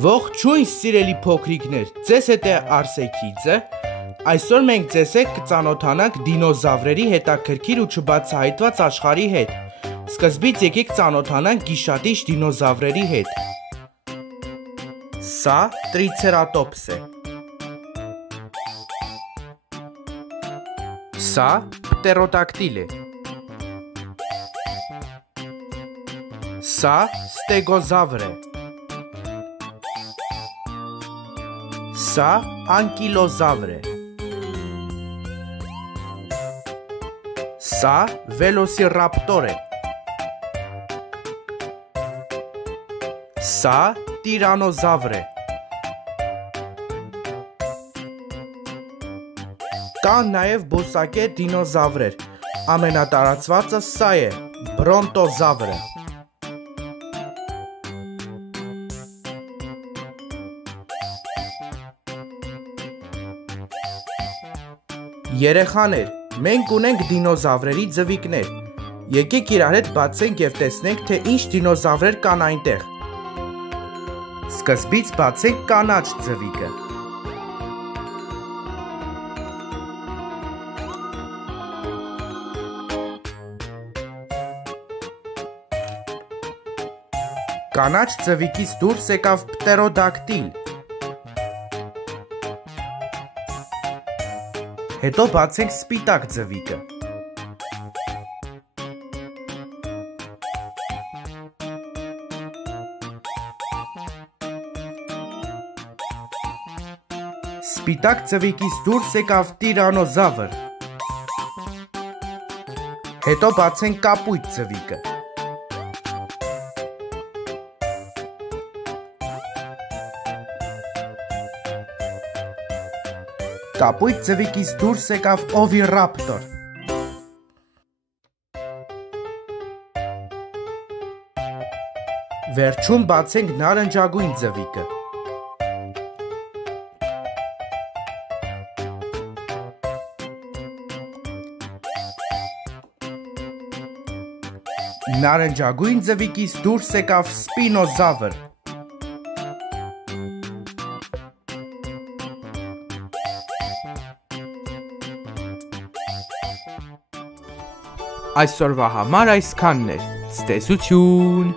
Ողջույն սիրելի փոքրիկներ, ձեզ հետ է Արսեքիձը։ Այսօր մենք ձեզ հետ կծանոթանանք դինոզավրերի հետաքրքիր ու չբացահայտված աշխարհի հետ։ Սկզբից եկեք ծանոթանանք գիշատիչ դինոզավրերի հետ։ Սա տրիցերատոպս է։ Սա պտերոդակտիլ է։ Սա ստեգոզավր է։ Սա անկիլոզավր է։ Սա վելոսիրապտոր է։ Սա տիրանոզավր է։ Կան նաև բուսակետ դինոզավրեր։ Ամենատարածվածը սա է, բրոնտոզավրը։ Երեխաներ, մենք ունենք դինոզավրերի ձվիկներ։ Եկեք իրար հետ բացենք և տեսնենք, թե ինչ դինոզավրեր կան այնտեղ։ Սկզբից բացենք կանաչ ձվիկը։ Կանաչ ձվիկից դուրս եկավ պտերոդակտիլ։ Հետո բացենք սպիտակ ձվիկը։ Սպիտակ ձվիկից դուրս եկավ տիրանոզավր։ Հետո բացենք կապույտ ձվիկը։ Կապույտ ձվիկից դուրս եկավ օվիրապտոր։ Վերջում բացենք նարնջագույն ձվիկը։ Նարնջագույն ձվիկից դուրս եկավ սպինոզավր։ Այսօրվա համար այսքանն էր։ Ցտեսություն։